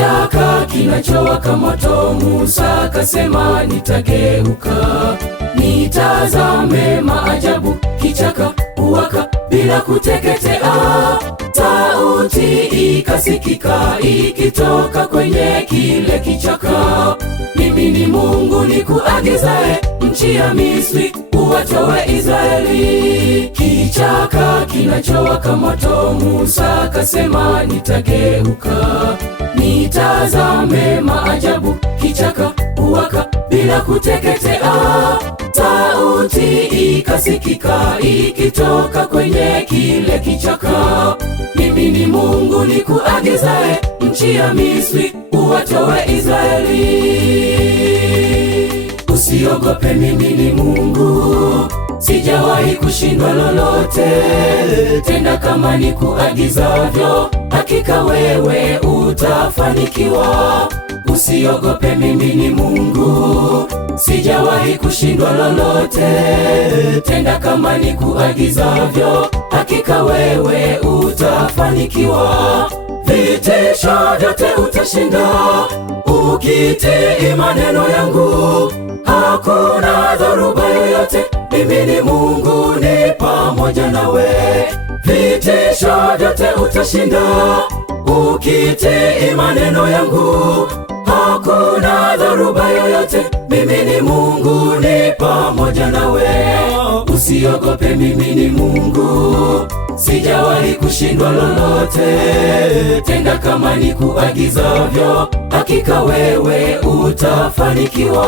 kichaka kinachowaka moto. Musa akasema nitageuka nitazame maajabu, kichaka huwaka bila kuteketea. Sauti ikasikika ikitoka kwenye kile kichaka, mimi ni Mungu nikuagizaye nchi ya Misri uwatoe Israeli. Kichaka kinachowaka moto. Musa akasema nitageuka nitazame maajabu, kichaka huwaka bila kuteketea. Sauti ikasikika ikitoka kwenye kile kichaka, mimi ni Mungu nikuagizaye nchi ya Misri uwatoe Israeli. Usiogope, mimi ni Mungu, sijawahi kushindwa lolote. Tenda kama nikuagizavyo, hakika wewe utafanikiwa. Usiogope, mimi ni Mungu, sijawahi kushindwa lolote. Tenda kama nikuagizavyo, hakika wewe utafanikiwa. Vitisho vyote utashinda ukitii maneno yangu. Hakuna dhoruba yoyote, mimi ni Mungu ni pamoja nawe. Vitisho vyote utashinda ukitii maneno yangu. Hakuna dhoruba yoyote, mimi ni Mungu ni pamoja nawe. Usiogope, mimi ni Mungu, sijawahi kushindwa lolote. Tenda kama nikuagizavyo, hakika wewe utafanikiwa.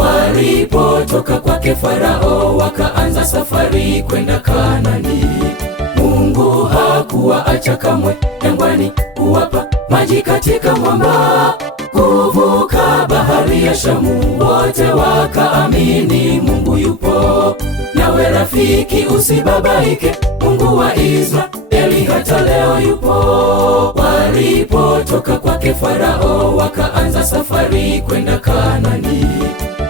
Walipotoka kwake Farao wakaanza safari kwenda Kanaani, Mungu hakuwaacha kamwe jangwani kuwapa maji katika mwamba. Kuvuka bahari ya Shamu wote wakaamini Mungu yupo. Nawe rafiki usibabaike, Mungu wa Israeli hata leo yupo. Walipotoka kwake Farao wakaanza safari kwenda Kanaani,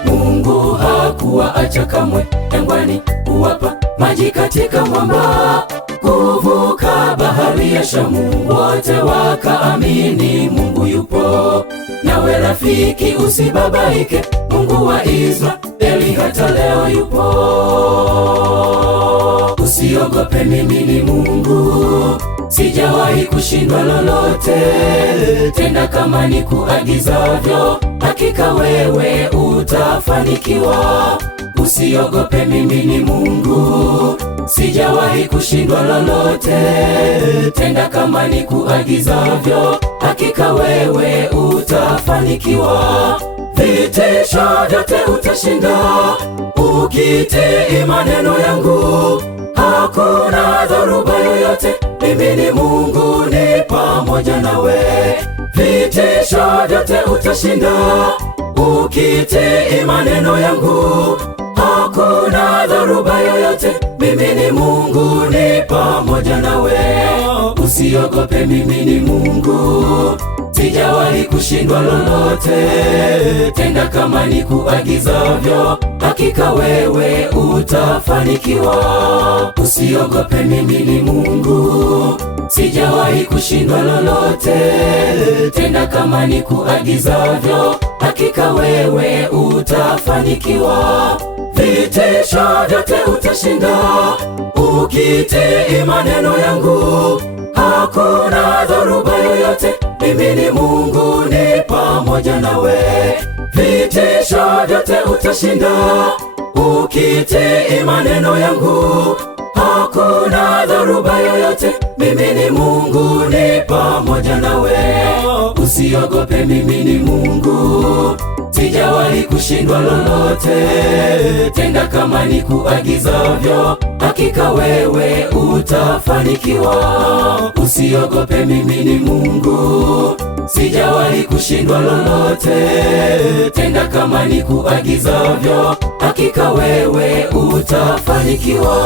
Mungu hakuwaacha kamwe jangwani kuwapa maji katika mwamba. Kuvuka bahari ya Shamu wote wakaamini Mungu yupo. Nawe rafiki usibabaike, Mungu wa Israeli hata leo yupo. Usiogope, mimi ni Mungu, sijawahi kushindwa lolote. Tenda kama nikuagizavyo, hakika wewe utafanikiwa. Usiogope, mimi ni Mungu, sijawahi kushindwa lolote. Tenda kama nikuagizavyo, hakika wewe utafanikiwa. Vitisho vyote utashinda ukitii maneno yangu. Hakuna dhoruba yoyote, mimi ni Mungu ni pamoja nawe. Vitisho vyote utashinda ukitii maneno yangu. Hakuna dhoruba yoyote, mimi ni Mungu ni pamoja nawe. Usiogope, mimi ni Mungu, sijawahi kushindwa lolote. Tenda kama nikuagizavyo, hakika wewe utafanikiwa. Usiogope, mimi ni Mungu, sijawahi kushindwa lolote. Tenda kama nikuagizavyo, hakika wewe utafanikiwa. Vitisho vyote utashinda ukitii maneno yangu. Hakuna dhoruba yoyote, mimi ni Mungu ni pamoja nawe. Vitisho vyote utashinda ukitii maneno yangu. Hakuna dhoruba yoyote, mimi ni Mungu ni pamoja nawe. Usiogope, mimi ni Mungu, sijawahi kushindwa lolote. Tenda kama nikuagizavyo, hakika wewe utafanikiwa. Usiogope, mimi ni Mungu, sijawahi kushindwa lolote. Tenda kama nikuagizavyo, hakika wewe utafanikiwa.